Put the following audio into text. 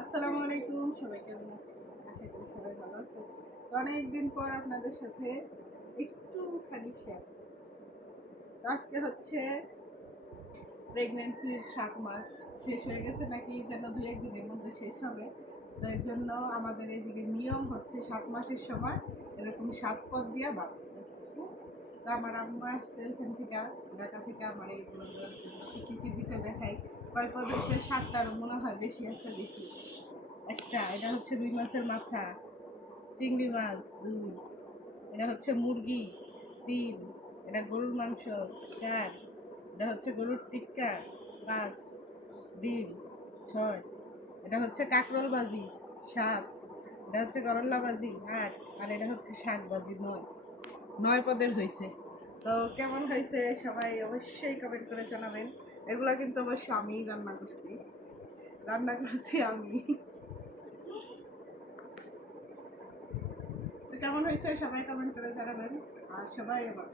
আসসালামু আলাইকুম, সবাই কেমন আছেন? আশা করি সবাই ভালো আছেন। তো অনেকদিন পর আপনাদের সাথে একটুখানি শেয়ার করছি। তো আজকে হচ্ছে প্রেগন্যান্সির ৭ মাস শেষ হয়ে গেছে, নাকি যেন ২-১ দিনের মধ্যে শেষ হবে। তো এর জন্য আমাদের এদিকে নিয়ম হচ্ছে ৭ মাসের সময় এরকম ৭ পদ দিয়া বাঁধতে। তো আমার আম্মু আসছে ওইখান থেকে, ঢাকা থেকে আমার এইগুলো দেওয়ার জন্য। তো কী কী দিছে দেখাই। কয় পদ হচ্ছে? ৭টারও মনে হয় বেশি আছে, দেখি। একটা, এটা হচ্ছে রুই মাছের মাথা। চিংড়ি মাছ ২, এটা হচ্ছে মুরগি ৩, এটা গরুর মাংস ৪, এটা হচ্ছে গরুর টিক্কা ৫, ডিম ৬, এটা হচ্ছে কাঁকরোল ভাজি ৭, এটা হচ্ছে করল্লা ভাজি ৮, আর এটা হচ্ছে শাক ভাজি ৯। ৯ পদের হয়েছে। তো কেমন হয়েছে সবাই অবশ্যই কমেন্ট করে জানাবেন। এগুলা কিন্তু অবশ্য আমিই রান্না করছি আমি। তো কেমন হয়েছে সবাই কমেন্ট করে জানাবেন। আর সবাই আমার